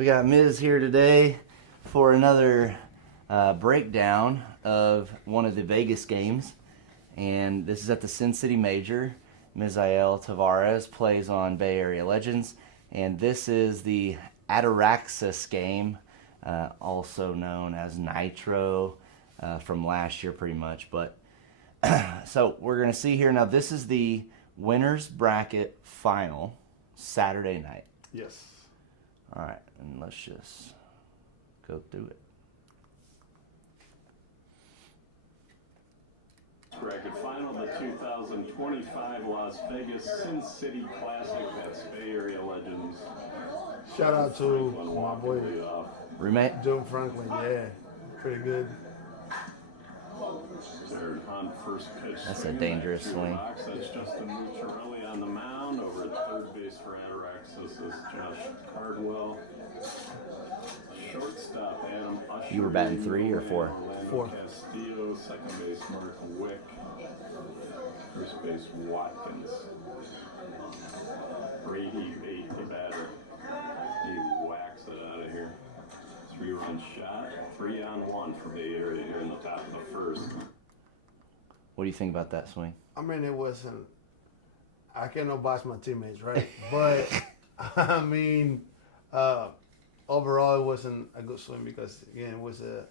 We got Miz here today for another breakdown of one of the Vegas games. And this is at the Sin City Major. Misael Tavares plays on Bay Area Legends. And this is the Ataraxis game, also known as Nitro, from last year pretty much. But so we're going to see here now, this is the winner's bracket final Saturday night. Yes. All right, and let's just go through it. Bracket final, the 2025 Las Vegas Sin City Classic. That's Bay Area Legends. Shout out to my boy Roommate? Joe Franklin. Yeah, pretty good. They're on first pitch. That's a dangerous swing. That's Justin Mucciarelli on the mound. Over at third base for Ataraxis is Josh Cardwell. Shortstop Adam Usher. You were batting 3 or 4? 4. Castillo, second base Mark Wick. First base Watkins. Brady Bate, the batter. He whacks it out of here. 3-run shot, 3-on-1 for Bay Area here in the top of the first. What do you think about that swing? I mean, it wasn't. I cannot bash my teammates, right? But I mean, overall, it wasn't a good swing because again, it was a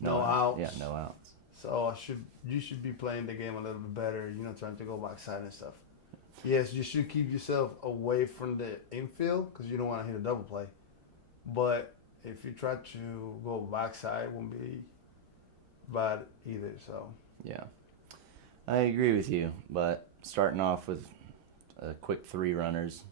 no outs. Yeah, no outs. So you should be playing the game a little bit better. You know, trying to go backside and stuff. Yes, you should keep yourself away from the infield because you don't want to hit a double play. But if you try to go backside, it won't be bad either. So Yeah, I agree with you, but starting off with a quick 3 runners,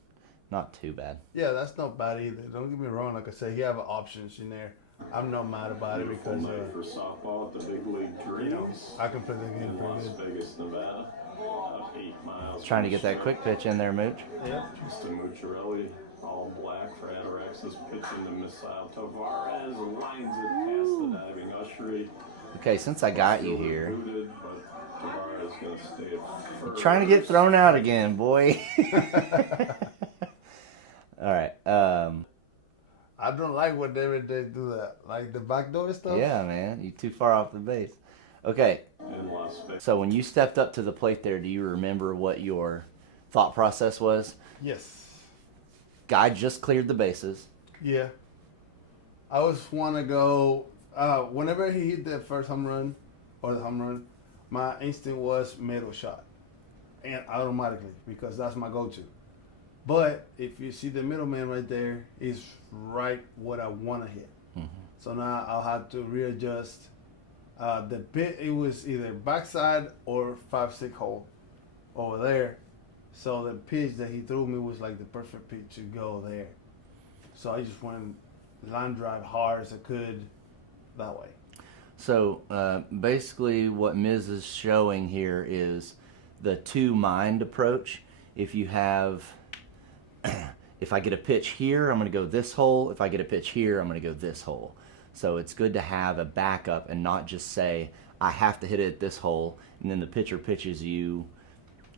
not too bad. yeah, that's not bad either. Don't get me wrong. Like I said, he have options in there. I'm not mad about it because night for softball at the Big League you know, Dreams I can play the game in Las pretty good. Vegas, Nevada. About 8 miles. Trying to from get that Charlotte. quick pitch in there, Mooch. Yeah. Justin Mucciarelli, all black for Ataraxis, pitching to Misael Tavares, lines it past the diving Ushery. Okay, since I got you here, Booted, but Tavares gonna stay at first. trying to get thrown out again, boy. All right. I don't like what they do that, like the backdoor stuff. Yeah, man, you too far off the base. Okay, In Las Vegas. so when you stepped up to the plate there, do you remember what your thought process was? Yes. Guy just cleared the bases. Yeah. I always want to go. Whenever he hit the first home run or the home run, my instinct was middle shot, and automatically because that's my go-to. But if you see the middleman right there, is right what I want to hit. Mm-hmm. So now I'll have to readjust. The pit, it was either backside or 5-6 hole over there. So the pitch that he threw me was like the perfect pitch to go there. So I just went line drive hard as I could that way. So basically what Miz is showing here is the 2-mind approach. If you have, if I get a pitch here, I'm going to go this hole. If I get a pitch here, I'm going to go this hole. So it's good to have a backup and not just say, I have to hit it at this hole, and then the pitcher pitches you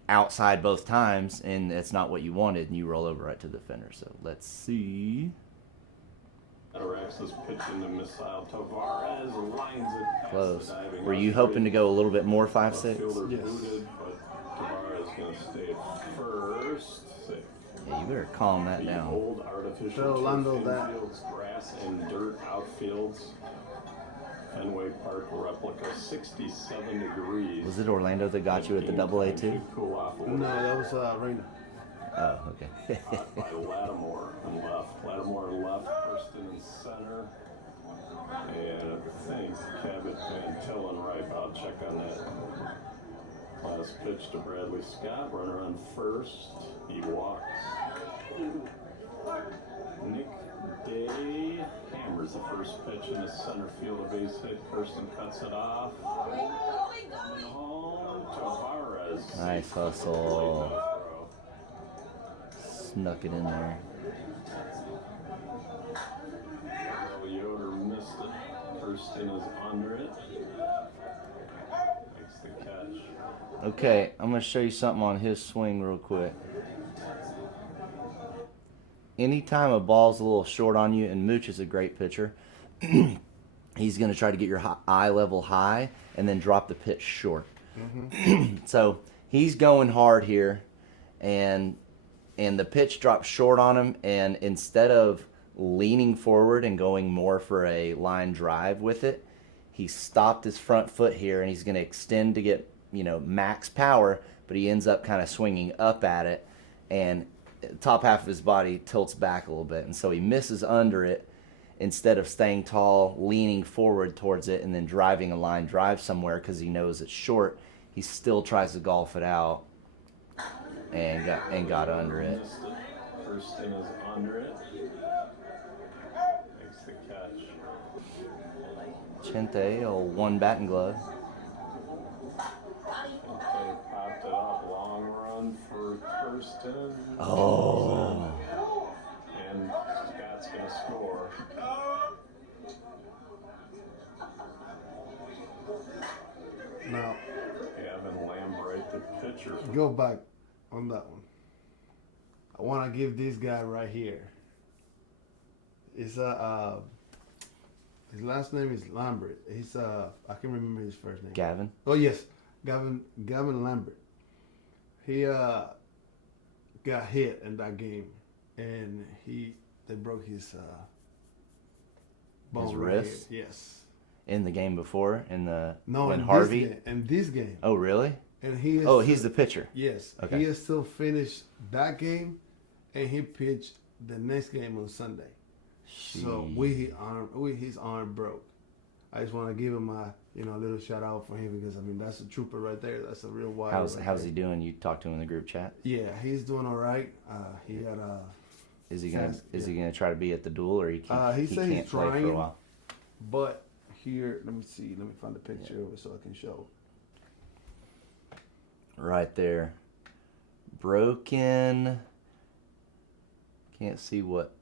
outside both times, and that's not what you wanted, and you roll over right to the fender. So let's see. Ataraxis pitching to Misael Tavares, lines it past Close. the diving Were you Ushery. hoping to go a little bit more 5-6? Fielder Yes. booted, but Tavares gonna stay at first. Safe. Yeah, you better calm that The down. old artificial Tell Orlando turf that. infields, grass and dirt outfields. Fenway Park replica, 67 degrees. Was it Orlando that got you at the AA too? Cool off a No, little. that was Rainer. Oh, okay. Caught by Lattimore on left. Lattimore left, Hurston in center. And I think Cabot Van Tillen right. I'll check on that. Last pitch to Bradley Scott. Runner on first. He walks. Nick Day hammers the first pitch in the center field. A base hit. Hurston cuts it off. Coming home. Tavares. Nice hustle. Snuck it in there. Yoder missed it. Hurston is under it. Makes the catch. Okay, I'm going to show you something on his swing real quick. anytime a ball's a little short on you, and Mooch is a great pitcher, he's going to try to get your eye level high and then drop the pitch short. So he's going hard here, and the pitch drops short on him, and instead of leaning forward and going more for a line drive with it, he stopped his front foot here, and he's going to extend to get, max power, but he ends up kind of swinging up at it, and the top half of his body tilts back a little bit, and so he misses under it instead of staying tall, leaning forward towards it, and then driving a line drive somewhere because he knows it's short. He still tries to golf it out and got under it. First thing is under it. Makes the catch. Chente, old one batting glove. Chente popped it up. Long run for Kirsten. Oh. And Scott's going to score. Now, Gavin Lambright, the pitcher. go back on that one. I want to give this guy right here. It's his last name is Lambert. He's I can't remember his first name. Gavin. Oh yes, Gavin Lambert. He got hit in that game, and they broke his bone His right wrist? here. Yes. In the game before, No, when in Harvey. this game. Oh, really? And he is Oh, he's the pitcher. yes. Okay. He has still finished that game, and he pitched the next game on Sunday. So his arm broke. I just want to give him a little shout out for him because that's a trooper right there. That's a real wild. How's he doing? You talked to him in the group chat. Yeah, he's doing all right. He had Is he gonna try to be at the duel, or he can't? he said he's can't play for trying. a while. But here, let me see. Let me find the picture of it so I can show. Right there, broken. Can't see what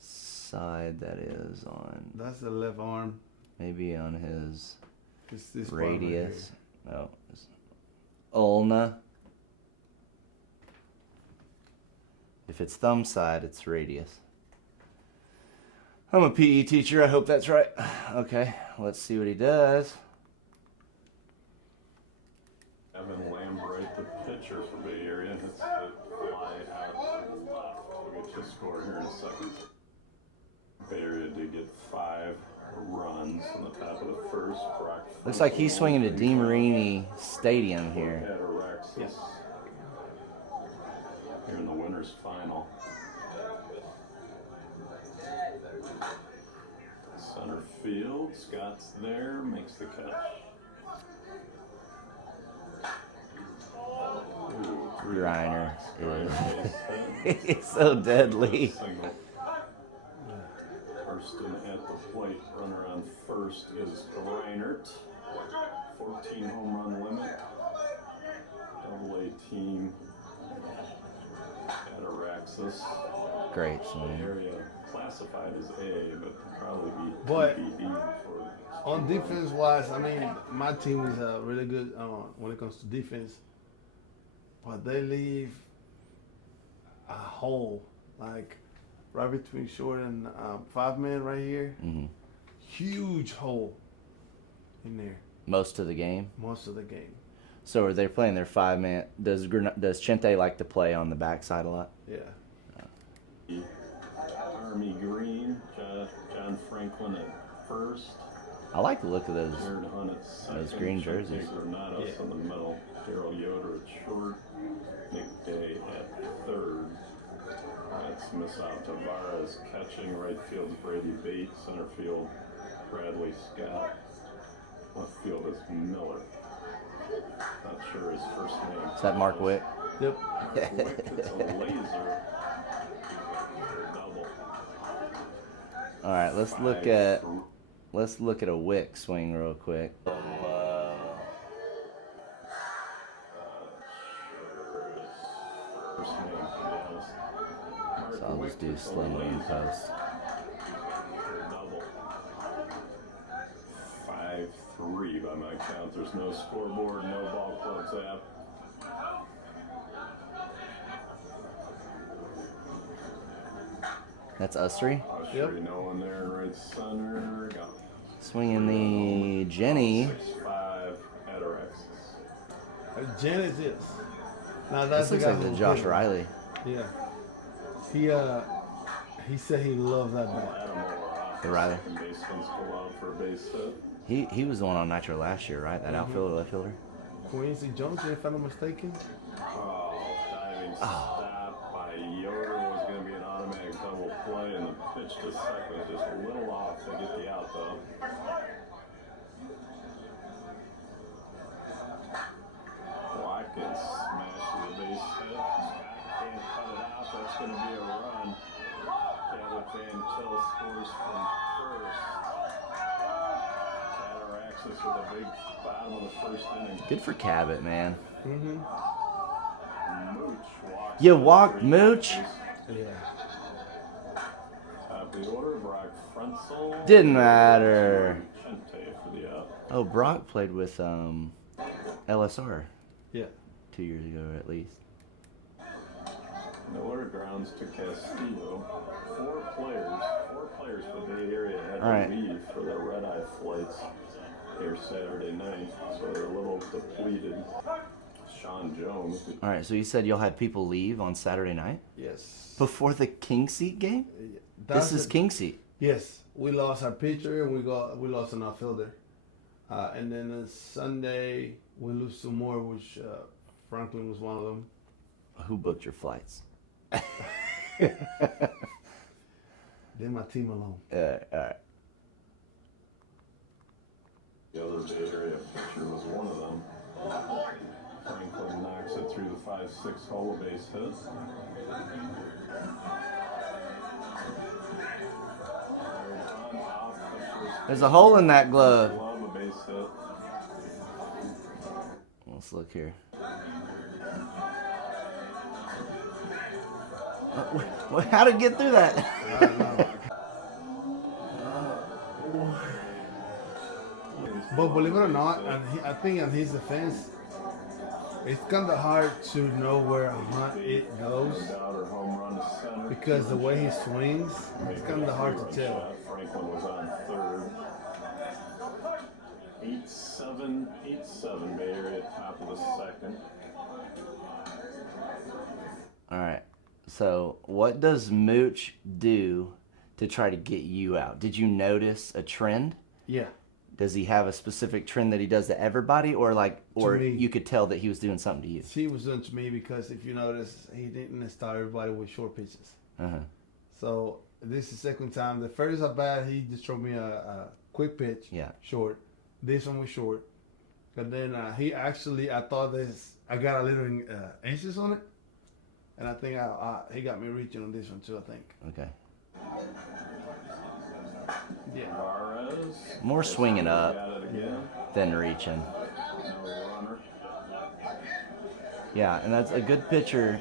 side that is on. That's the left arm. Maybe on his It's this part right radius. No, it's ulna. If it's thumb side, it's radius. I'm a PE teacher. I hope that's right. Okay, let's see what he does. Gavin Lambright, the pitcher for Bay Area, hits the fly out left. We'll get to score here in a second. Bay Area did get 5 runs on the top of the first. Brock Looks like he's swinging to DeMarini Stadium here. Ataraxis. Yes. Here in the winners final. Center field, Scott's there, makes the catch. Ooh, Reiner Reiner is. base hit. He's so deadly. Single. Hurston at the plate. Runner on first is Reinert. 14 home run limit. AA team. Ataraxis. Great swing. Area classified as A, but probably be But- BB for On defense wise, my team is really good when it comes to defense, but they leave a hole like right between short and 5-man right here. Hmm. Huge hole in there Most of the game. most of the game. So are they playing their 5-man? Does Chente like to play on the backside a lot? Yeah. Army Green, John Franklin at first. I like the look of those. Jared Hunt at second. Those green jerseys. Granados Yeah. in the middle. Daryl Yoder at short. Nick Day at third. That's Misao Tavares catching. Right field Brady Bates. Center field Bradley Scott. Left field is Miller. Not sure his first name. Is that Mark Wick? Yep. Wick, it's a laser. Double. All right, let's look at a Wick swing real quick. First name, yes. So I'll just do slow mo in post. Double. 5-3 by my count. There's no scoreboard, no ball clubs app. That's us three. Usher Nolan there in right center. Got Swinging the Jenny. 6'5" Ataraxis. Jen is this. Now This that's the looks guy like the who Josh hit him. Riley. Yeah. He said he loved that bat. Lattimore, The Riley. second baseman's go out for a base hit. He was the one on Nitro last year, right? That outfielder, left fielder. Quincy Johnson, if I'm not mistaken. Oh, diving stop by Yoder was going to be an automatic double play, and the pitch to second is just a little off to get the out, though. Watkins smashes the base hit. Scott can't cut it out. That's going to be a run. Cabot Van Til scores from first. Ataraxis with a big bottom of the first inning. Good for Cabot, man. Mm-hmm. Mooch walks. You walked Mooch? Yeah. Top of the order, Brock Frenzel. Didn't matter. Chente for the out. Oh, Brock played with LSR Yeah. 2 years ago, at least. The order grounds to Castillo. Four players for the Bay Area had All right. to leave for their red-eye flights here Saturday night, so they're a little depleted. Sean Jones. All right, so you said you'll have people leave on Saturday night Yes. before the King Seat game. That's This is it. King Seat. Yes, we lost our pitcher and we lost an outfielder, and then on Sunday we lose two more, which Franklin was one of them. Who booked your flights? Then my team alone. All right. The other Bay Area pitcher was one of them. Franklin knocks it through the 5-6 hole, base hit. There's a hole in that glove. Glove, a base hit. Let's look here. How did it get through that? I don't know. But believe it or not, I think in his defense, it's kind of hard to know where it goes Outer home run to center. because the way he swings, it's kind of hard to tell. Shot. Franklin was on third. 8-7, Bay Area top of the second. All right. So, what does Mooch do to try to get you out? Did you notice a trend? Yeah. Does he have a specific trend that he does to everybody, or me. you could tell that he was doing something to you? He was doing to me because if you notice, he didn't start everybody with short pitches. Uh-huh. So this is the second time. The first at bat, he just threw me a quick pitch, Yeah. short. This one was short. But then he actually, I thought I got a little anxious on it. And I think he got me reaching on this one too, I think. Okay. Yeah. Suarez. More swinging up Got it again. than reaching. No runner. Yeah, and that's a good pitcher.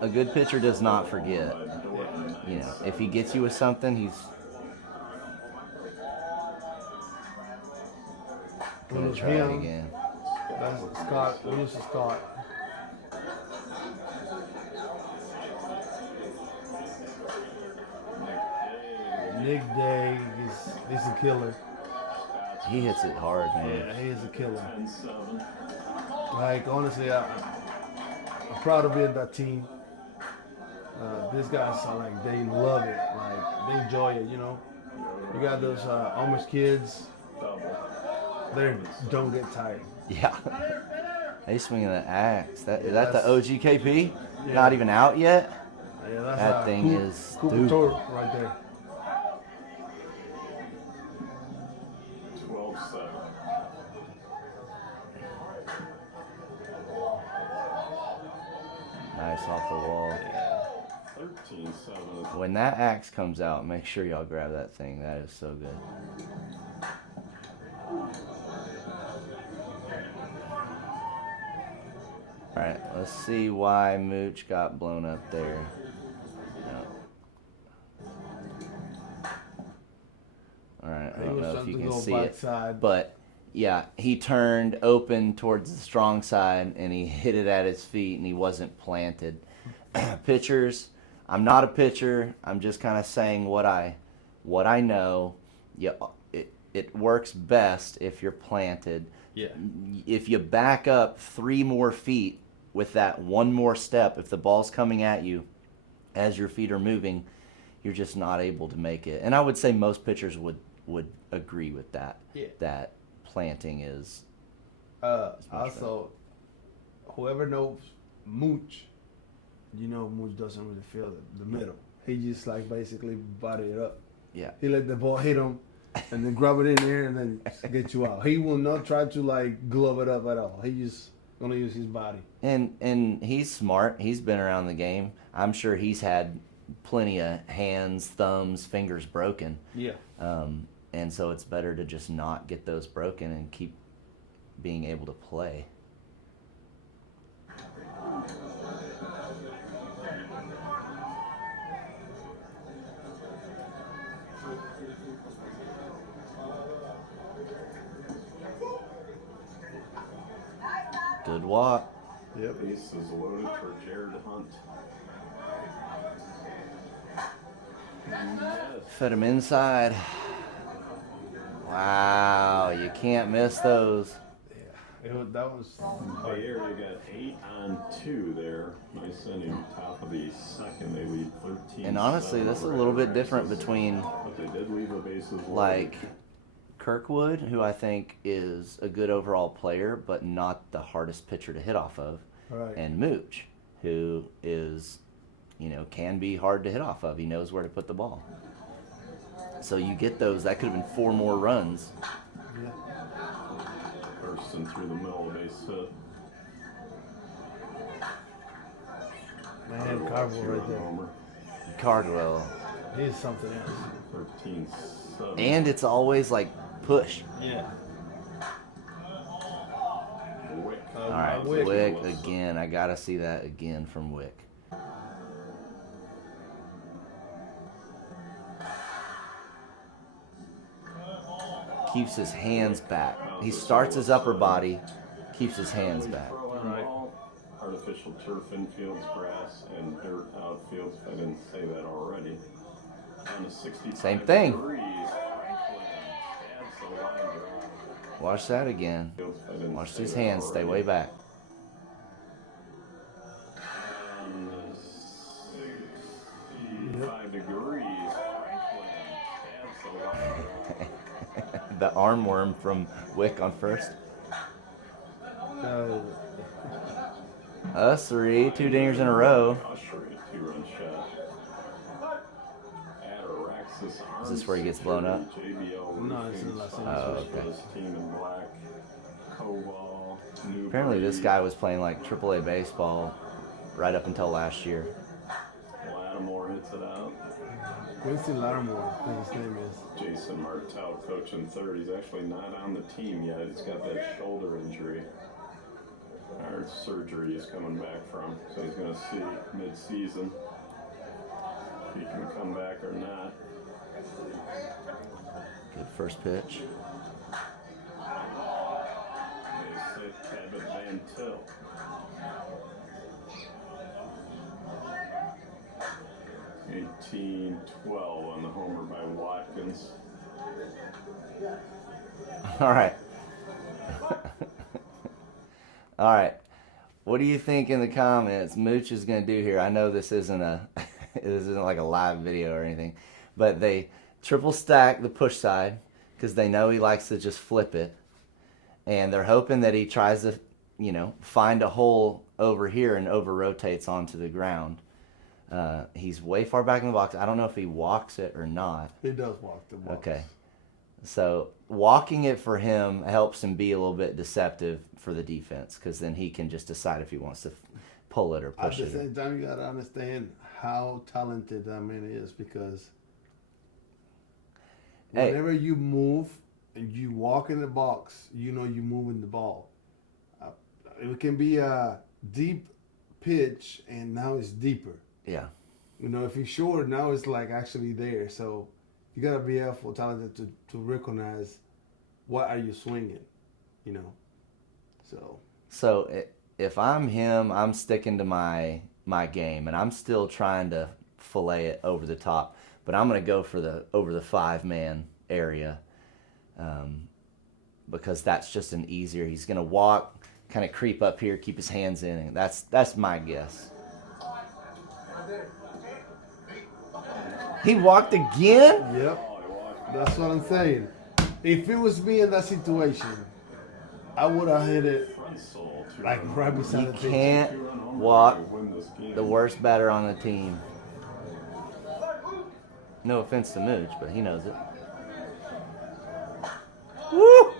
A good pitcher does not forget. You know, if he gets you with something, he's gonna Lose try it him. again. That's Scott. We lose to Scott. Nick Day is a killer. He hits it hard, man. Yeah, he is a killer. 10-7. Like, honestly, I'm proud to be in that team. These guys are like, they love it. Like, they enjoy it, you know. You got those Amish kids. They don't get tired. Yeah. They swinging the axe. Is that the that's- OGKP? Yeah. Not even out yet? Yeah, that's That thing is Cooper stupid. Torp right there. 12-7. Nice off the wall. 13-7. When that axe comes out, make sure y'all grab that thing. That is so good. Alright, let's see why Mooch got blown up there. Alright, I He don't was know if trying you to can go see it. backside. But yeah, he turned open towards the strong side and he hit it at his feet and he wasn't planted. Pitchers, I'm not a pitcher. I'm just kind of saying what I know. Yeah, it works best if you're planted. Yeah. If you back up 3 more feet with that one more step, if the ball's coming at you as your feet are moving, you're just not able to make it. And I would say most pitchers would agree with that. Yeah. That planting is Also, whoever knows Mooch, you know Mooch doesn't really feel the middle. He just like basically body it up. yeah. He let the ball hit him, and then grab it in there and then get you out. He will not try to like glove it up at all. He just gonna use his body. And he's smart. He's been around the game. I'm sure he's had plenty of hands, thumbs, fingers broken. Yeah. And so it's better to just not get those broken and keep being able to play. Good walk. Yep. Base is loaded for Jared Hunt. Fed him inside. Wow, you can't miss those. That was. Bay Area got 8 on 2 there. Nice inning, top of the second. They lead 13. And honestly, this is a little bit different between But they did leave the bases loaded. like Kirkwood, who I think is a good overall player, but not the hardest pitcher to hit off of, Right. and Mooch, who is, can be hard to hit off of. He knows where to put the ball. So you get those. That could have been 4 more runs. Yeah. Thurston through the middle, base hit. Man, Carvel right there. Homer. Cardwell. He's something else. 13-7. And it's always like push. Yeah. Wick. All right, Wick. Wick again. I got to see that again from Wick. Keeps his hands back. He starts his upper body, keeps his hands back. Artificial turf infields, grass, and dirt outfields. If I didn't say that already. On a 65 Same thing. degrees, Franklin stabs the line drive. Watch that again. If I didn't Watch say his that hands stay already. way back. On the 65 degrees, Franklin stabs the line drive. The arm worm from Wick on first. Us 3, 2 dingers in a row. Usher, a 2-run shot. Ataraxis. Is this where he gets blown up? JBL. No, it's in Los Roofing, Angeles. Oh, okay. Specialist Team in black. Koval. Newbury. Apparently this guy was playing like AAA baseball right up until last year. Lattimore hits it out. Quincy Lattimore, I think his name is. Jason Martell coaching third. He's actually not on the team yet. He's got that shoulder injury. Or surgery he's coming back from. So he's going to see mid-season if he can come back or not. Good first pitch. They sit Cabot Van Til. $18-12 on the homer by Watkins. All right. All right. What do you think in the comments Mooch is going to do here? I know this isn't like a live video or anything, but they triple stack the push side because they know he likes to just flip it, and they're hoping that he tries to, find a hole over here and over rotates onto the ground. He's way far back in the box. I don't know if he walks it or not. He does walk the box. Okay. So walking it for him helps him be a little bit deceptive for the defense because then he can just decide if he wants to pull it or At push the it. same time, you gotta understand how talented that man is because Hey. whenever you move and you walk in the box, you're moving the ball. It can be a deep pitch, and now it's deeper. Yeah. If he's short, now it's like actually there. So you gotta be careful, talented to recognize what are you swinging, So So if I'm him, I'm sticking to my, my game, and I'm still trying to fillet it over the top. But I'm going to go for over the 5-man area, because that's just an easier. He's going to walk, kind of creep up here, keep his hands in, and that's my guess. He walked again? Yep. That's what I'm saying. If it was me in that situation, I would have hit it like right beside You the pitcher. can't walk the worst batter on the team. No offense to Mooch, but he knows it. Woo!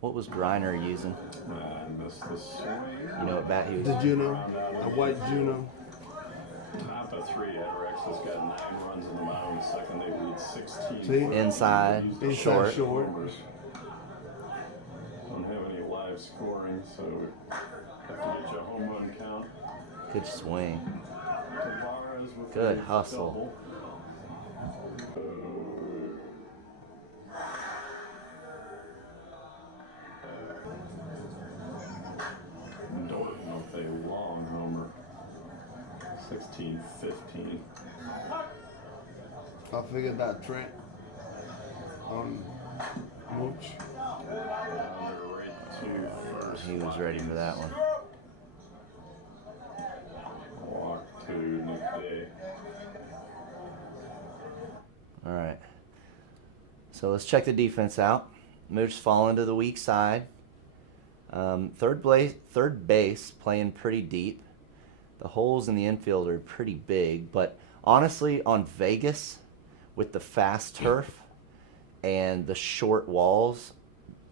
What was Griner using? You know what bat he was The using? Juno, a white Juno. Top of 3, Ataraxis got 9 runs in the bottom. Second, they lead 16. See? Inside, short. Don't have any live scoring, so have to get you a home run count. Good swing. Tavares with Good a hustle. Norton with a long homer. 16-15. I figured that Trent on Mooch. They're right to first. He was ready for that one. Walk to Nick Day. All right. So let's check the defense out. Mooch falling to the weak side. Third base playing pretty deep. The holes in the infield are pretty big, but honestly, on Vegas, with the fast turf and the short walls,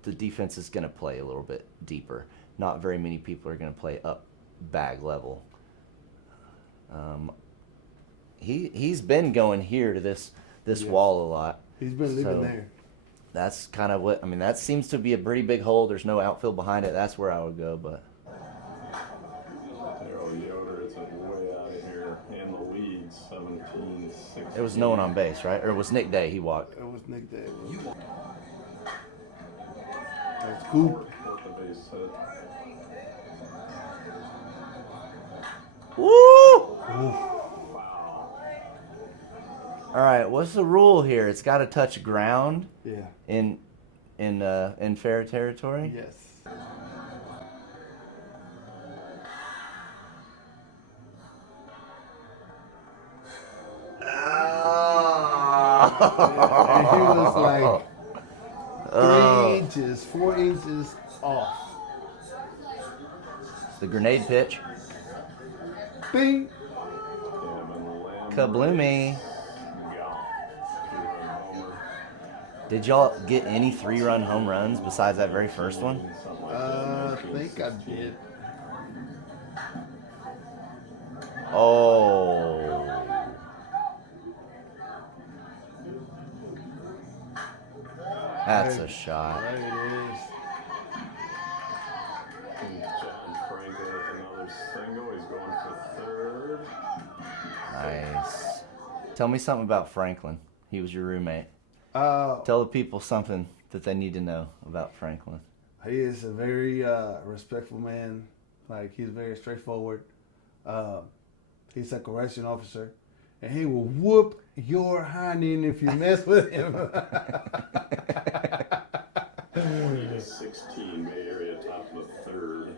the defense is going to play a little bit deeper. Not very many people are going to play up bag level. He's been going here to this wall a lot. He's been living there. That's kind of what, I mean, that seems to be a pretty big hole. There's no outfield behind it. That's where I would go, but. Yoder is way out of here in the lead, 17-16. There was no one on base, right? Or it was Nick Day, he walked. It was Nick Day. That's cool. Fourth the base hit. Woo! Wow. All right, what's the rule here? It's got to touch ground Yeah. in fair territory? Yes. And he was like 3 inches, 4 inches off. The grenade pitch. Bing! Kabloomy. Did y'all get any 3-run home runs besides that very first one? I think I did. Oh. That's a shot. There it is. John Franklin with another single. He's going for third. Nice. Tell me something about Franklin. He was your roommate. Tell the people something that they need to know about Franklin. He is a very respectful man. Like, he's very straightforward. He's a correction officer, and he will whoop your hind end if you mess with him. 16 Bay Area, top of the third.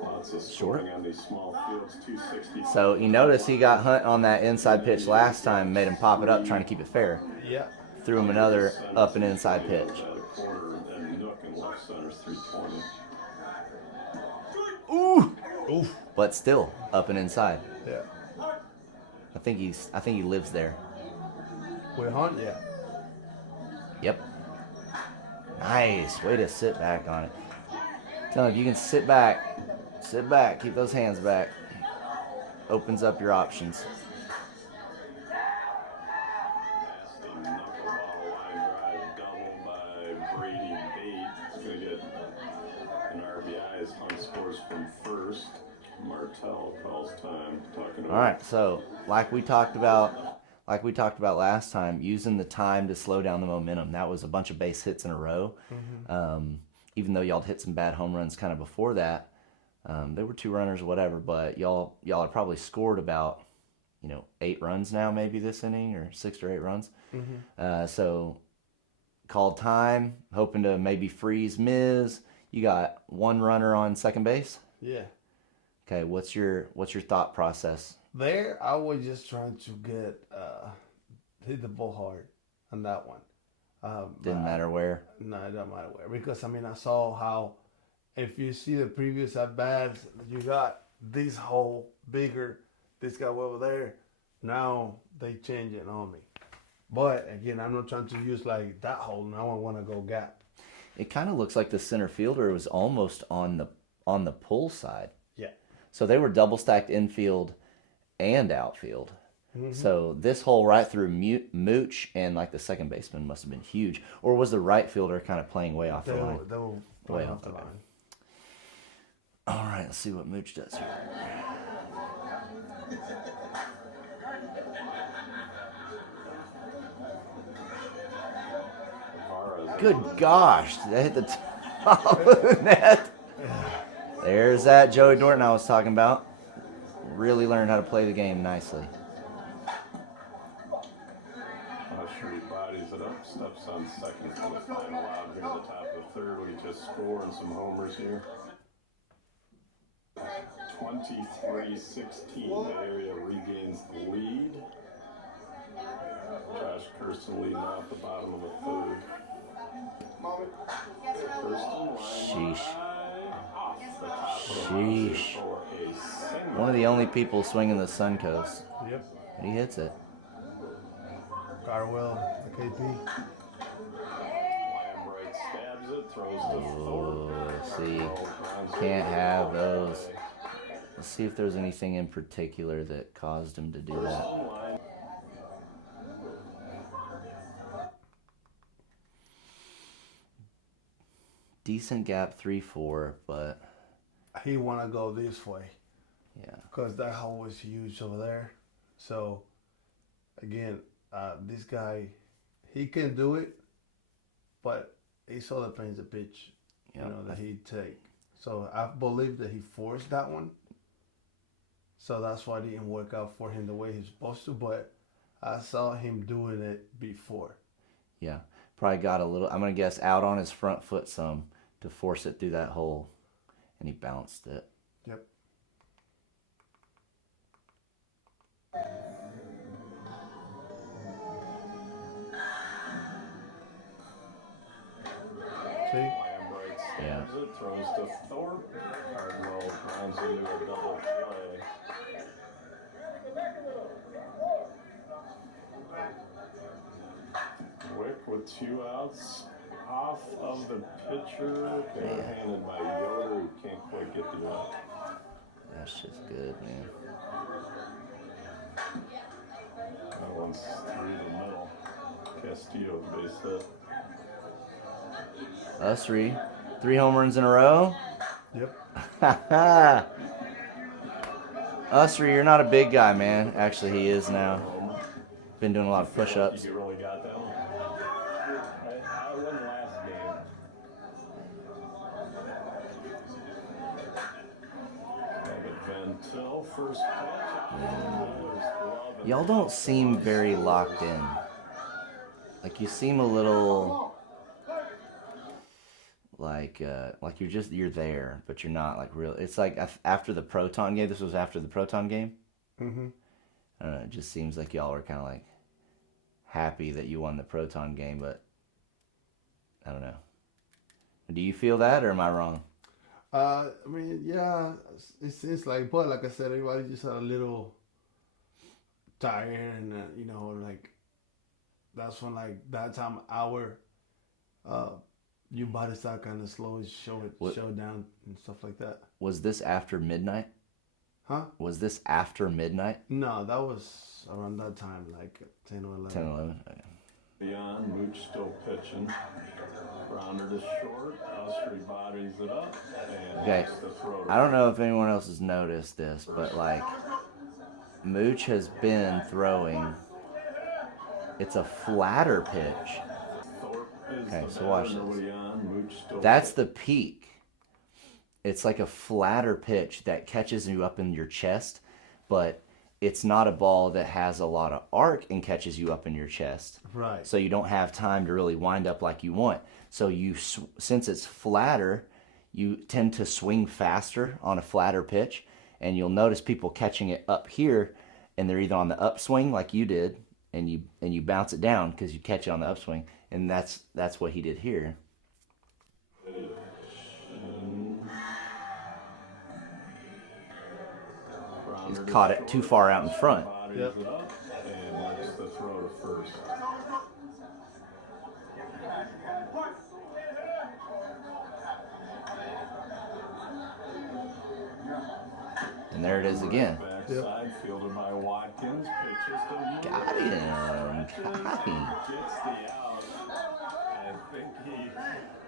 Lots of scoring on these small fields. 260. So you notice he got Hunt on that inside pitch last time, made him pop it up, trying to keep it fair. Yeah. Threw him another up and inside pitch. Corner and Nook and left center's 320. Ooh! Oof. But still up and inside. Yeah. I think he lives there. With Hunt, yeah. Yep. Nice. Way to sit back on it. Tell him if you can sit back, keep those hands back. Opens up your options. Nasty knuckleball line drive double by Brady Bate. He's going to get an RBI as Hunt scores from first. Martell calls time. Talking about. All right. So like we talked about last time, using the time to slow down the momentum. That was a bunch of base hits in a row. even though y'all hit some bad home runs kind of before that, they were 2 runners or whatever, but y'all had probably scored about, 8 runs now maybe this inning, or 6 or 8 runs. So called time, hoping to maybe freeze Miz. You got 1 runner on second base. Yeah. Okay, what's your thought process? There, I was just trying to get hit the ball hard on that one. Didn't matter where. No, it doesn't matter where, because I mean I saw how, if you see the previous at bats, you got this hole bigger, this guy over there. Now they change it on me. But again, I'm not trying to use like that hole. Now I want to go gap. It kind of looks like the center fielder was almost on the pull side. Yeah. So they were double stacked infield and outfield. So this hole right through Mooch and like the second baseman must have been huge. Or was the right fielder kind of playing way off the line? They were Way way off off the the line. All right, let's see what Mooch does here. Good gosh, that hit the top of the net. There's that Joey Dorton I was talking about. Really learned how to play the game nicely. Usher bodies it up, steps on second for the final out here at the top of the third. We just scoring some homers here. 23-16, the area regains the lead. Josh Kirsten leading off the bottom of the third. Sheesh. Sheesh. One of the only people swinging the Suncoast. Yep. And he hits it. Carwell, the KP. Lambright stabs it, throws to Thorpe. See, can't have those. Let's see if there's anything in particular that caused him to do that. Decent gap 3-4, but He want to go this way yeah. because that hole was huge over there. So, again, this guy, he can do it, but it's all depends the pitch, Yep. that he take. So I believe that he forced that one. So that's why it didn't work out for him the way he's supposed to. But I saw him doing it before. Yeah, probably got a little, I'm going to guess, out on his front foot some to force it through that hole, and he bounced it. Yep. See? Lambright stabs it, throws to Thorpe. Cardinal rounds into a double play. Wick with 2 outs. Off of the pitcher, handed by Yoder, who can't quite get the out. That's just good, man. That one's through the middle. Castillo base hit. Us 3 home runs in a row. Yep. Us 3, you're not a big guy, man. Actually, he is now. Been doing a lot of push-ups. You really got that one? I won last game. Van Til, first pitch. Y'all don't seem very locked in. Like, you seem a little like you're there, but you're not like real. It's like after the Proton game. This was after the Proton game. Mm-hmm. I don't know. It just seems like y'all were kind of like happy that you won the Proton game, but I don't know. Do you feel that, or am I wrong? I mean, yeah, it seems like, but like I said, everybody just a little tired, and like that's when like that time hour, your body start kind of slowly show down and stuff like that. Was this after midnight? Huh? Was this after midnight? No, that was around that time, like 10 or 11. 10, 11? Okay. Beyond, Mooch still pitching. Grounder to short. Ustry bodies it up. And Okay. makes the throw to I don't know if anyone else has noticed this, but like Mooch has been throwing. It's a flatter pitch. Thorpe is Okay, the so watch batter. this. Beyond, Mooch still. That's the peak. It's like a flatter pitch that catches you up in your chest, but it's not a ball that has a lot of arc and catches you up in your chest. Right. So you don't have time to really wind up like you want. So since it's flatter, you tend to swing faster on a flatter pitch, and you'll notice people catching it up here, and they're either on the upswing like you did, and you bounce it down because you catch it on the upswing, and that's what he did here. He's caught it too far out in front. Yep. And lets the throw to first. And there it is again. Backside fielded by Watkins. Pitches to Mooch. Got him. Got him. Gets the out. I think he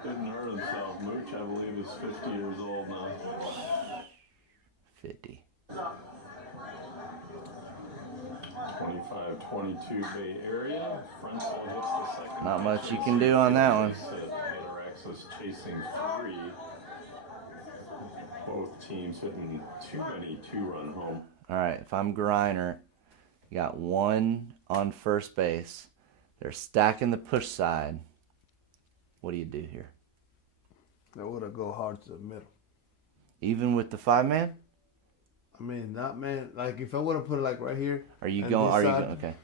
didn't hurt himself. Mooch, I believe, is 50 years old now. 50. 25-22 Bay Area. Frontal hits the second. Not much you can do on that one. Ataraxis chasing 3. Both teams hitting too many 2-run home. All right, if I'm Griner, you got one on first base. They're stacking the push side. What do you do here? I would have go hard to the middle. Even with the 5-man? I mean, not man. Like if I would have put it like right here. Are you and going? this Are you side- going? Okay.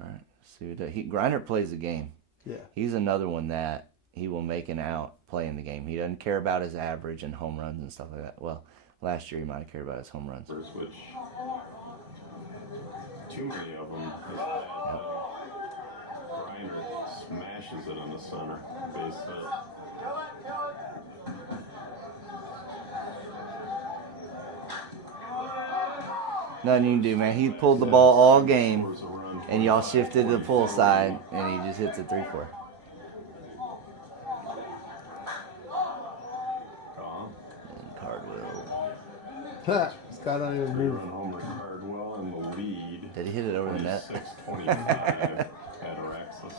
All right. See what Griner plays the game. Yeah. He's another one that he will make an out playing the game. He doesn't care about his average and home runs and stuff like that. Well, last year he might have cared about his home runs. Which too many of them is bad. Griner smashes it in the center. Base hit. Nothing you can do, man. He pulled the ball all game, and y'all shifted to the pull side, and he just hits it 3-4. And Cardwell. Scott don't even move. Homer Cardwell in the lead. Did he hit it over the net? 26-25 Ataraxis.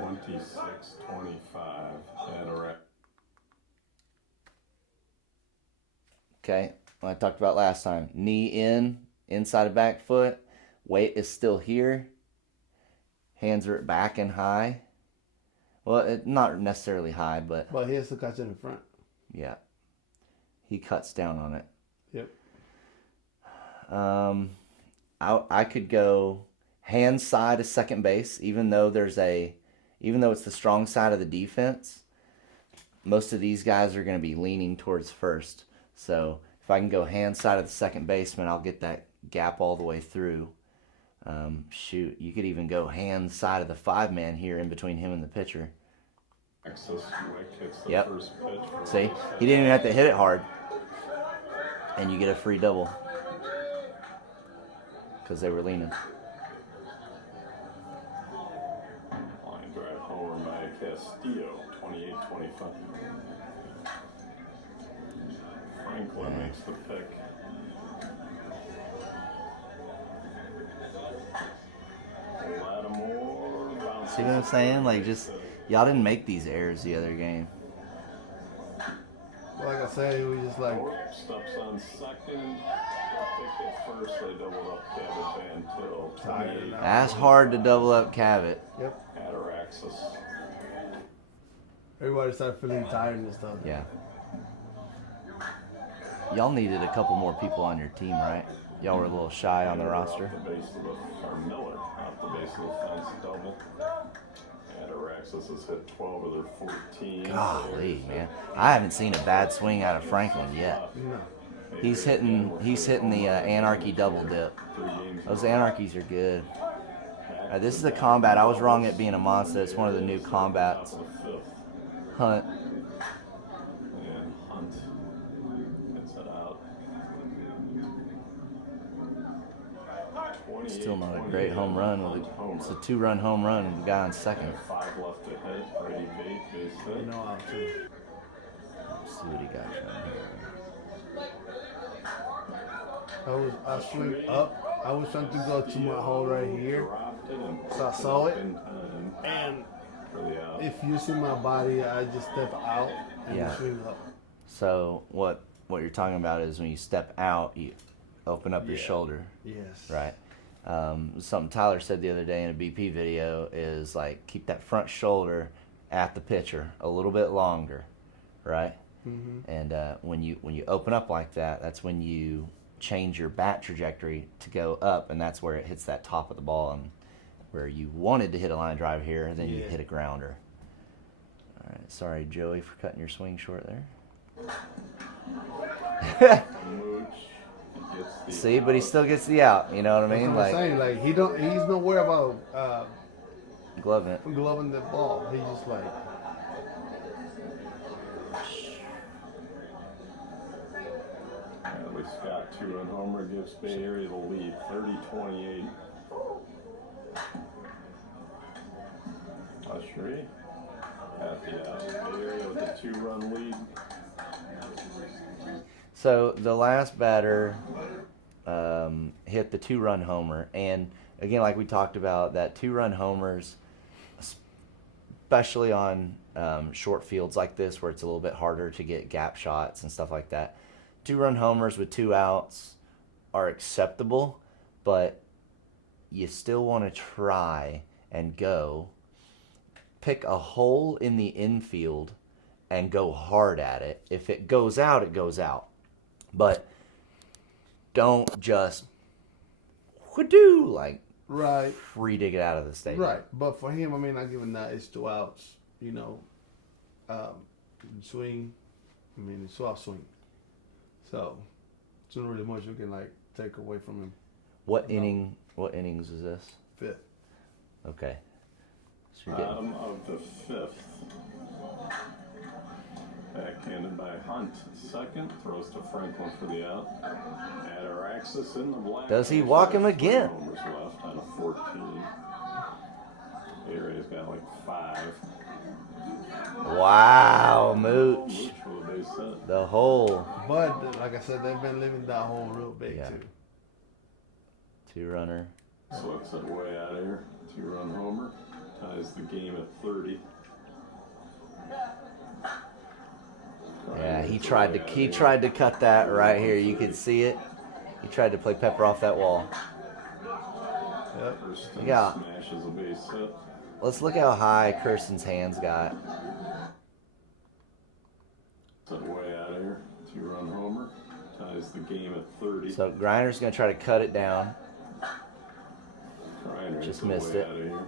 26-25 Ataraxis. Okay, what I talked about last time. Knee in, inside of back foot. Weight is still here. Hands are back and high. Well, not necessarily high, but But he has to catch it in front. yeah. He cuts down on it. Yep. I could go hand side of second base, even though it's the strong side of the defense. Most of these guys are going to be leaning towards first. So if I can go hand side of the second baseman, I'll get that gap all the way through. Shoot, you could even go hand side of the 5-man here in between him and the pitcher. Yep. See, he didn't even have to hit it hard. And you get a free double. Because they were leaning. Line drive homer by Castillo, 28-25. Franklin makes the pick. Lattimore bounces. See what I'm saying? Like, just, y'all didn't make these errors the other game. Like I said, he was just like, Steps on second. Pick at first. They doubled up Cabot Van Til. Tired now. That's hard to double up Cabot. yep. Ataraxis. Everybody started feeling tired and stuff. Yeah. Y'all needed a couple more people on your team, right? Y'all were a little shy on the roster. Off the base of the, or Miller off the base of the fence double. Ataraxis has hit 12 of their 14. Golly, man. I haven't seen a bad swing out of Franklin yet. No. He's hitting the Anarchy double dip. Those Anarchies are good. This is a combat. I was wrong at being a monster. It's one of the new combats. Hunt. And Hunt gets it out. Still not a great home run. It's a 2-run home run and the guy on second. 5 left to hit. Brady Bate, base You hit. know how to. Let's see what he got from here. I swing up. I was trying to go to my hole right here. So I saw it. And for the out. If you see my body, I just step out and Yeah. swing up. So what you're talking about is when you step out, you open up your Yeah. shoulder, Yes. right? Something Tyler said the other day in a BP video is like keep that front shoulder at the pitcher a little bit longer, right? Mm-hmm. And when you open up like that, that's when you change your bat trajectory to go up, and that's where it hits that top of the ball, and where you wanted to hit a line drive here, then you Yeah. hit a grounder. All right, sorry Joey for cutting your swing short there. Mooch gets the See, but he out. still gets the out. You know what I That's mean? what I'm Like saying. Like he's not worried about gloving it. gloving the ball. He's just like, Bradley Scott, 2-run homer, gives Bay Area the lead, 30-28. Ushery at the out. Bay Area with a 2-run lead. So the last batter hit the 2-run homer, and again, like we talked about, that 2-run homers, especially on short fields like this where it's a little bit harder to get gap shots and stuff like that. 2-run homers with 2 outs are acceptable, but you still want to try and go pick a hole in the infield and go hard at it. If it goes out, it goes out. But don't just like right, free dig it out of the stadium. right. But for him, I mean, not giving that, it's 2 outs. You know, swing. I mean, it's 2 out swing. So it's not really much you can like take away from him. What innings is this? 5th. Okay. So you're getting, Bottom of the 5th. Backhanded by Hunt. Second, throws to Franklin for the out. Ataraxis in the black. Does he walk him again? Homers left on a 14. Area's got like 5. wow, Mooch. Mooch for the base hit. The hole. But like I said, they've been living that hole real big Yeah. too. Slugs Two-runner. it way out of here. 2-run homer. Ties the game at 30. Yeah, he tried to cut that right here. You could see it. He tried to play pepper off that wall. Yep. Kirsten Yeah. smashes a base hit. Let's look how high Kirsten's hands got. It way out of here. 2-run homer. Ties the game at 30. So Grinder's going to try to cut it down. Reiner Just hits missed way it. out of here.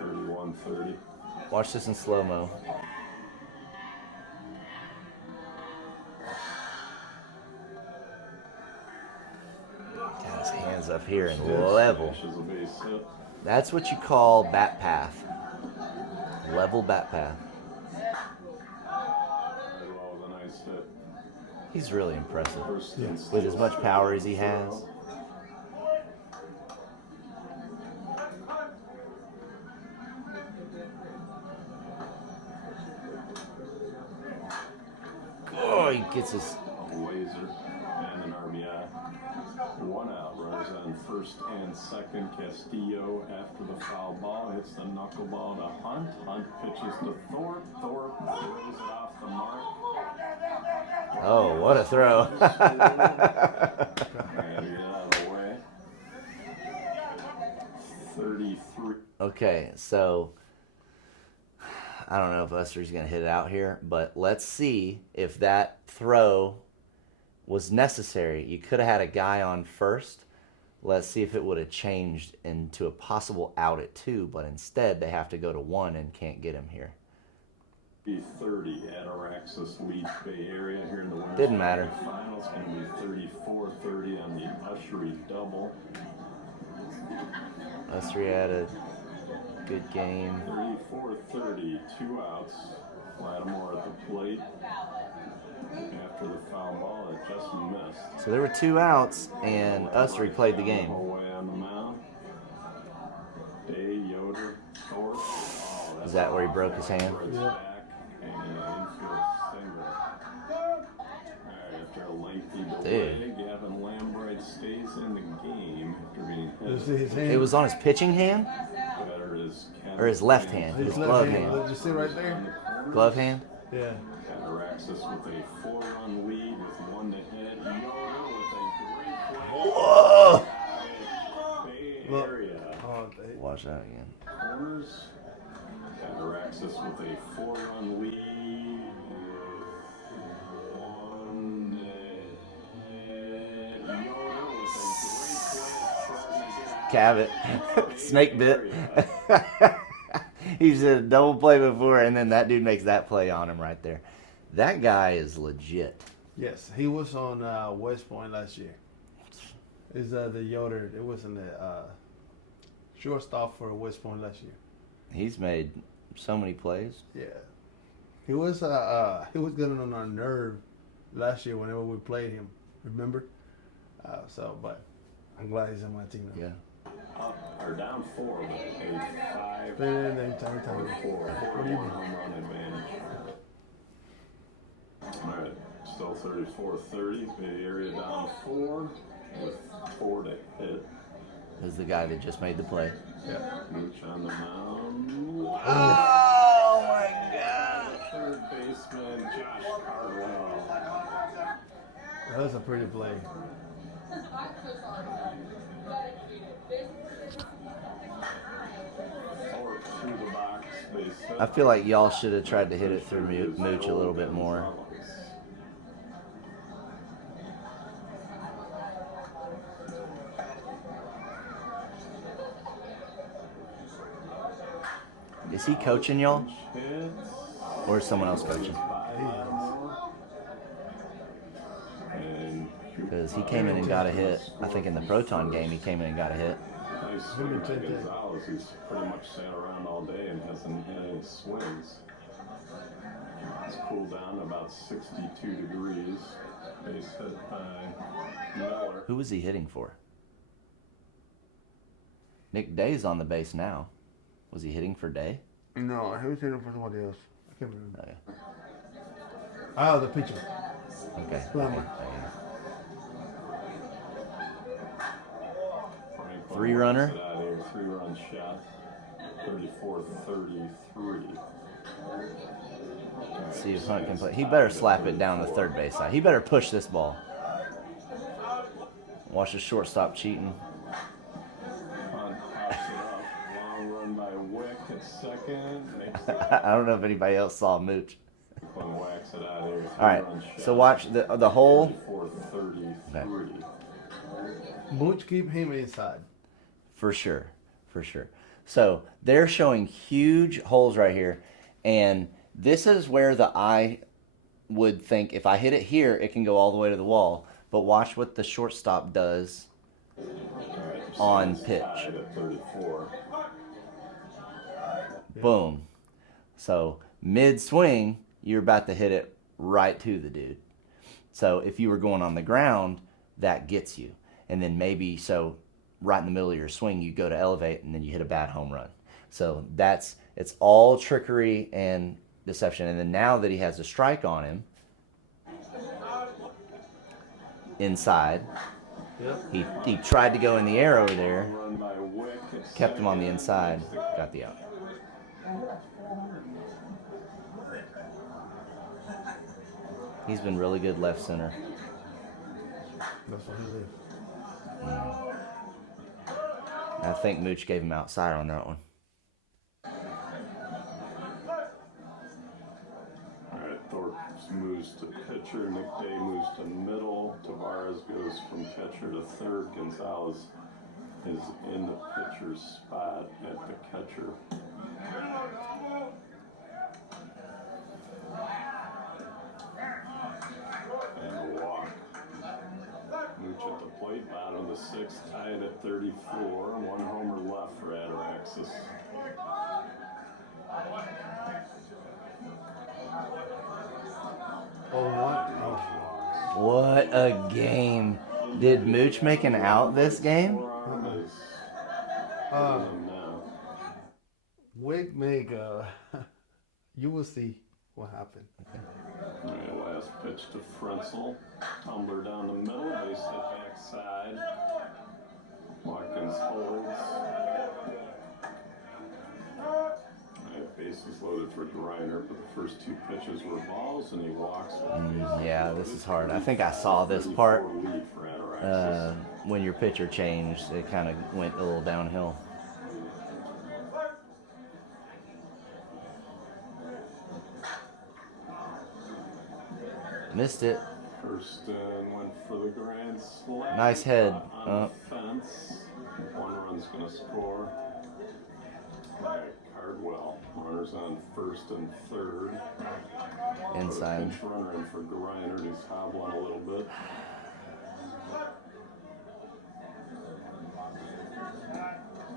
31-30. Watch this in slow-mo. Got his hands up here and level. Smashes a base hit. That's what you call bat path. Level bat path. Well, with a nice hit. He's really impressive. Kirsten With as much power as he has. Oh, he gets his... A laser and an RBI. 1 out. Runners on first and second. Castillo after the foul ball hits the knuckleball to Hunt. Hunt pitches to Thorpe. Thorpe throws it off the mark. Oh, what a throw. And get out of the way. 33. Okay, so I don't know if Lester's going to hit it out here, but let's see if that throw was necessary. You could have had a guy on first. Let's see if it would have changed into a possible out at 2, but instead they have to go to 1 and can't get him here. 30. Ataraxis leads Bay Area here in the winners Didn't matter. finals. Going to be 34-30 on the Ushery double. Lester had a good game. 34-30, 2 outs. Lattimore at the plate. After the foul ball, it just missed. So there were 2 outs, and Ussery played the game. Away on the mound. Day, Yoder, Thorpe. Oh, that's Is that where he broke his hand? over its Yeah. back, and an infield single. All right, after a lengthy delay, Gavin Lambright stays in the game after being You hit. see his hand? It was on his pitching hand? Better is Kevin Or his left hand. His left glove hand. hand. Did you see right there? Glove hand? Yeah. Ataraxis with a 4-run lead with 1 to hit. Yoder with a great play. Whoa! Bay Look. Area. Oh, Watch that again. Corners. Ataraxis with a 4-run lead. With 1 to hit. Yoder with a great play. Cabot. Snake bit. He's did a double play before, and then that dude makes that play on him right there. That guy is legit. yes, he was on West Point last year. Is the Yoder? It was in the shortstop for West Point last year. He's made so many plays. Yeah, he was getting on our nerve last year whenever we played him. Remember? But I'm glad he's on my team now. Yeah. Up or down 4, but a 5 Play it in there, time. or 4. What do you mean? Home run advantage. All right, still 34-30. Bay Area down 4 with 4 to hit. Is the guy that just made the play. Yeah. Mooch on the mound. Oh my God! Third baseman Josh Cardwell. That was a pretty play. Forward through the box, base hit. I feel like y'all should have tried to hit it through Mooch a little bit more. Is he coaching y'all? Or is someone else coaching? Because he came in and got a hit. I think in the Proton game he came in and got a hit. Nice swing by Gonzalez. He's pretty much sat around all day and hasn't had any swings. It's cooled down to about 62 degrees. Base hit by Miller. Who was he hitting for? Nick Day's on the base now. Was he hitting for Day? No, he was hitting for somebody else. I can't remember. Okay. Oh, the pitcher. Okay. Plummer. Franklin Three runner. works it out here. 3-run shot. 34-33. Let's see if Hunt can play. He better slap it down the third base side. He better push this ball. Watch the shortstop cheating. Hunt pops it up. Long run by Wick at second. Makes I don't know if anybody else saw Mooch. Franklin whacks it out here. All right. 3-run shot. So watch the whole. 34-33. Mooch, keep him inside. For sure. For sure. So they're showing huge holes right here. And this is where the eye would think if I hit it here, it can go all the way to the wall. But watch what the shortstop does on pitch. Tied at 34. Boom. So mid swing, you're about to hit it right to the dude. So if you were going on the ground, that gets you. And then maybe so right in the middle of your swing, you go to elevate and then you hit a bad home run. So it's all trickery and deception. And then now that he has a strike on him inside, Yep. he tried to go in the air over there, Run by Wick at kept him on the second. inside, got the out. He's been really good left center. That's what he did. I think Mooch gave him outside on that one. Alright, Thorpe moves to pitcher. Nick Day moves to middle. Tavares goes from catcher to third. Gonzalez is in the pitcher's spot at the catcher. And a walk. Mooch at the plate, bottom of the sixth, tied at 34. 1 homer left for Ataraxis. Oh, what? Oh. What a game. Did Mooch make an out this game? Forearm is Uh, now. Wig make you will see what happened. Alright, last pitch to Frenzel. Tumbler down the middle, base hit backside. Watkins holds. Bases loaded for Griner, but the first 2 pitches were balls, and he walks. Yeah, this is hard. I think I saw this part Lead for Ataraxis. when your pitcher changed. It kind of went a little downhill. Missed it. Kirsten went for the grand slam. Nice head. On the fence. 1 run's going to score. Cardwell. Runners on first and third. Inside. Pinch runner in for Griner. He's hobbling a little bit.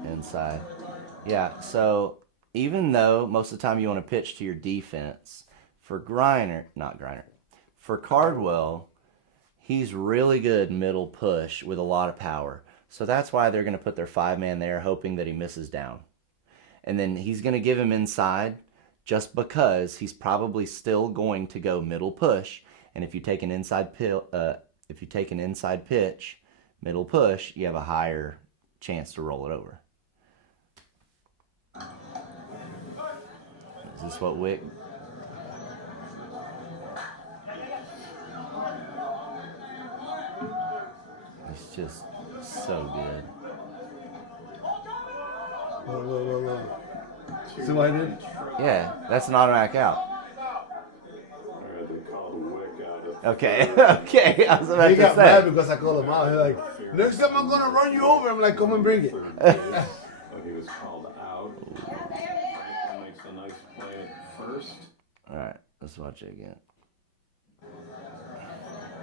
Inside. Yeah, so even though most of the time you want to pitch to your defense, for Cardwell, he's really good middle push with a lot of power. So that's why they're going to put their 5-man there, hoping that he misses down. And then he's going to give him inside just because he's probably still going to go middle push. And if you take an inside pitch, middle push, you have a higher chance to roll it over. Is this what Wick? It's just so good. See what I did? Yeah, that's an automatic out. They called Wick out. Okay, okay. I was about He to got mad say. because I called him out. He's like, next time I'm gonna run you over. I'm like, come and bring it. Third base. He was called out. Franklin makes a nice play at first. All right, let's watch it again.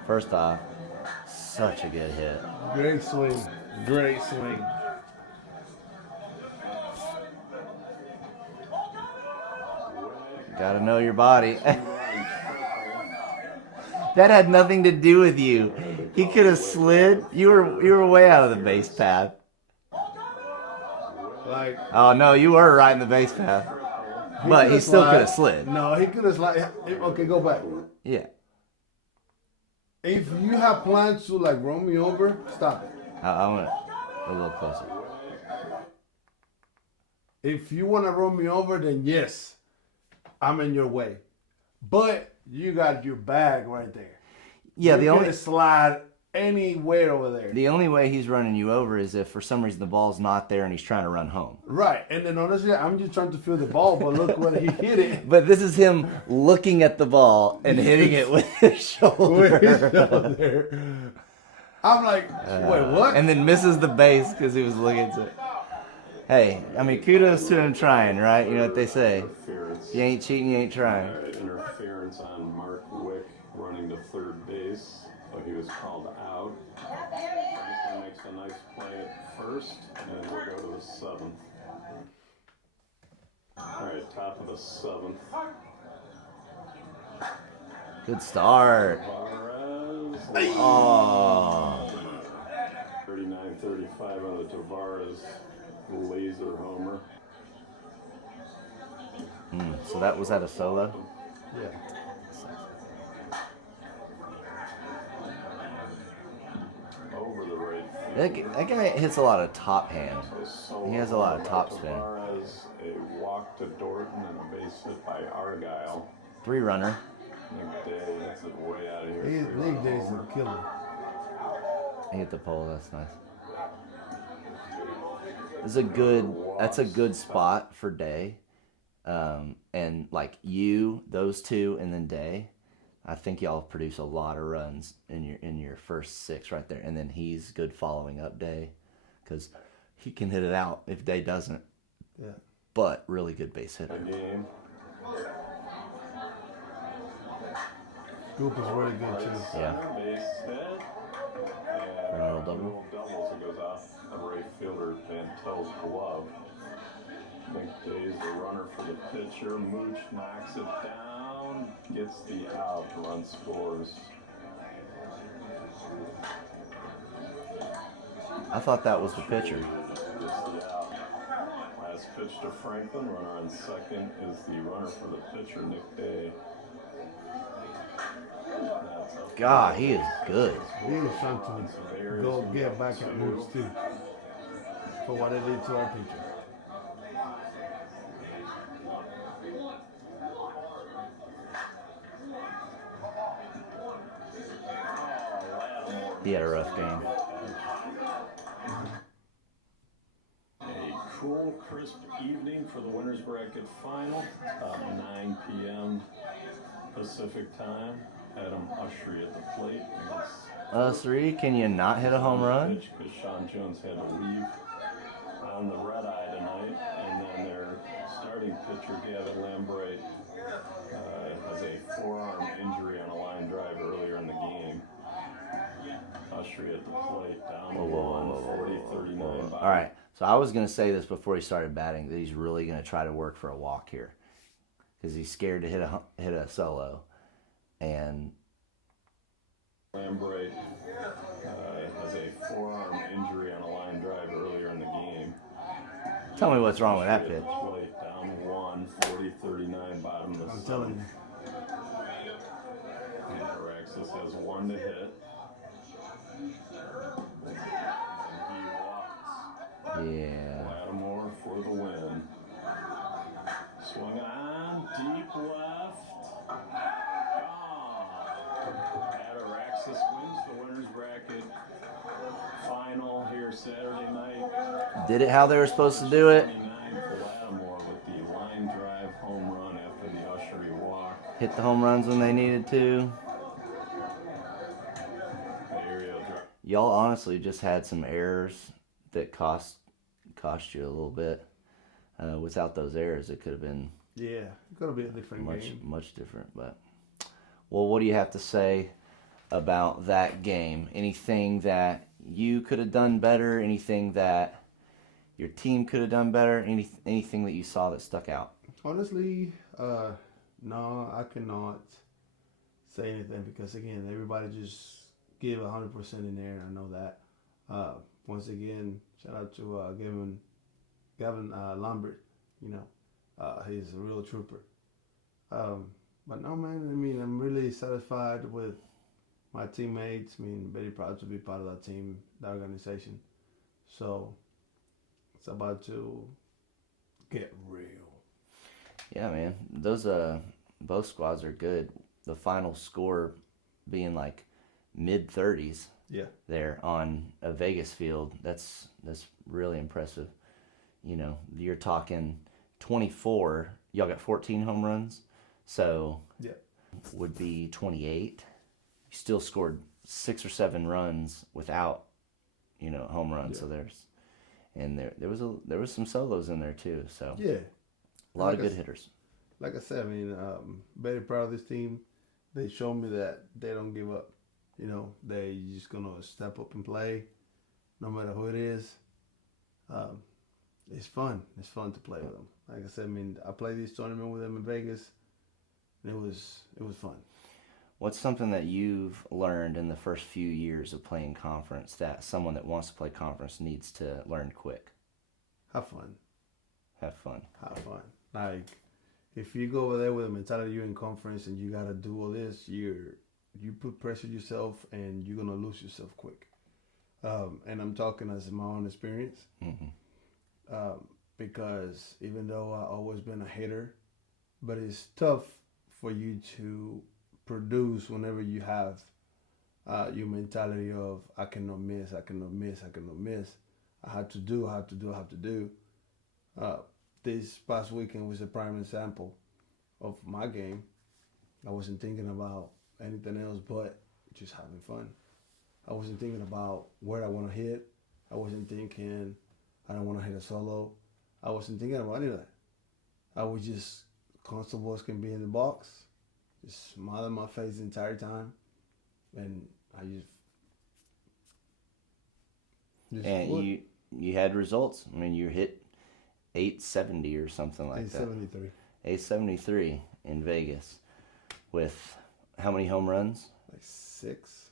First off, such a good hit. Great swing. Great swing. Gotta know your body. That had nothing to do with you. He could have slid. You were way out of the base path. Like, Oh no, you were right in the base path. But he could've still slid. could have slid. No, he could have slid. Okay, go back. Yeah. If you have plans to like run me over, stop it. I want it a little closer. If you want to run me over, then yes, I'm in your way. But you got your bag right there. Yeah, You're the gonna only slide anywhere over there. the only way he's running you over is if for some reason the ball's not there and he's trying to run home. Right, and then honestly, I'm just trying to feel the ball, but look when he hit it. But this is him looking at the ball and hitting it with his shoulder. With his shoulder. I'm like, wait, what? And then misses the base because he was looking to it. Hey, I mean, kudos to him trying, right? You know what they say. Interference. If you ain't cheating, you ain't trying. All right, interference on Mark Wick running to third base. But he was called out. Franklin makes a nice play at first, and we'll go to the 7th. All right, top of the 7th. Good start. Tavares. Oh. 39-35 on the Tavares laser homer. So that was at a solo? Yeah. Over the right field. That guy hits a lot of top hand. So He has a lot of top spin. Tavares, a walk to Dorton and a base hit by Argyle. 3-runner. Nick Day hits it way out of here. Nick Day's a killer. He hit the pole. That's nice. That's a good spot for Day. And like those two, and then Day. I think y'all produce a lot of runs in your first 6 right there, and then he's good following up Day, because he can hit it out if Day doesn't. Yeah. But really good base hitter. Game. Scoop is really good too. Yeah. Base hit. For a little double. Little doubles. It goes off the right fielder Vantel's glove. Nick Day's the runner for the pitcher. Mooch knocks it down. Gets the out. Run scores. I thought that was the pitcher. Gets the out. Last pitch to Franklin. Runner on second is the runner for the pitcher, Nick Day. God, he is good. He was trying to go get back at Mooch too for what they did to our pitcher. He had a rough game. A cool, crisp evening for the winners bracket final. About 9 p.m. Pacific time. Adam Ushery at the plate against Ushery, can you not hit a home run? because Sean Jones had to leave on the red eye tonight, and then their starting pitcher Gavin Lambright has a forearm injury on a line drive earlier in the game. Ushery at the plate, down 40-39. All right, so I was going to say this before he started batting, that he's really going to try to work for a walk here because he's scared to hit a solo. And Lambright has a forearm injury on a line drive earlier in the game. tell me what's wrong with that Ushery pitch. at the plate, down 40-39, bottom of the I'm telling you. Ataraxis has one to hit. And he walks. Yeah. Lattimore for the win. Swung on, deep left. Ataraxis wins the winners bracket final here Saturday night. Did it how they were supposed to do it. 29 for Lattimore with the line drive home run after the Ushery walk. Hit the home runs when they needed to. Y'all honestly just had some errors that cost you a little bit. Without those errors, it could have been Yeah, it's gonna be a different game. much different. But well, what do you have to say about that game? Anything that you could have done better? Anything that your team could have done better? Anything that you saw that stuck out? Honestly, no, I cannot say anything because again, everybody just give 100% in there. I know that. Once again, shout out to Gavin Lambert. You know, he's a real trooper. But no, man. I mean, I'm really satisfied with my teammates. I mean, very proud to be part of that team, that organization. So it's about to get real. Yeah, man. Those both squads are good. The final score being like mid-30s. Yeah. There on a Vegas field. That's really impressive. You know, you're talking 24. Y'all got 14 home runs. So yeah, would be 28. You still scored 6 or 7 runs without, home runs. Yeah. So there was some solos in there too. So yeah, a lot of good hitters. Like I said, I mean, very proud of this team. They showed me that they don't give up. You know, they just gonna step up and play, no matter who it is. It's fun. It's fun to play with them. Like I said, I mean, I played this tournament with them in Vegas. And it was fun. What's something that you've learned in the first few years of playing conference that someone that wants to play conference needs to learn quick? Have fun. Have fun. Have fun. Like, if you go over there with a mentality you're in conference and you gotta do all this, you put pressure yourself and you're gonna lose yourself quick. And I'm talking as my own experience. Mm-hmm. Because even though I've always been a hitter, but it's tough for you to produce whenever you have your mentality of I cannot miss. I have to do. This past weekend was a prime example of my game. I wasn't thinking about anything else but just having fun. I wasn't thinking about where I want to hit. I wasn't thinking I don't want to hit a solo. I wasn't thinking about any of that. I was just comfortable as can be in the box, just smiling my face the entire time, and I just and you had results. I mean, you hit 870 or something like 873. that. 873 in Vegas with how many home runs? Like 6.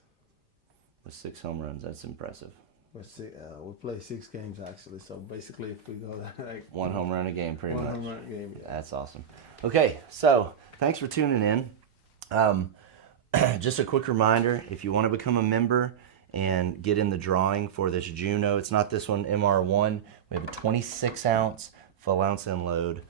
With 6 home runs. That's impressive. We play 6 games actually, so basically if we go like 1 home run a game, pretty much. 1 home run a game. Yeah. That's awesome. Okay, so thanks for tuning in. Just a quick reminder, if you want to become a member and get in the drawing for this Juno, it's not this one, MR1. We have a 26 ounce full ounce end load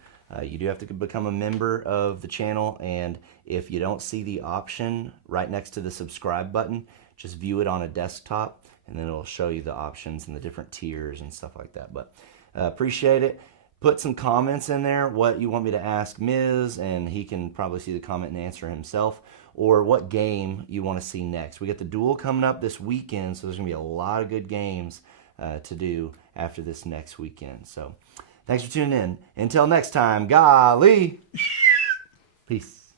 You do have to become a member of the channel, and if you don't see the option right next to the subscribe button, just view it on a desktop, and then it'll show you the options and the different tiers and stuff like that. But appreciate it. Put some comments in there, what you want me to ask Miz, and he can probably see the comment and answer himself, or what game you want to see next. We got the duel coming up this weekend, so there's going to be a lot of good games to do after this next weekend. So thanks for tuning in. Until next time, golly, peace.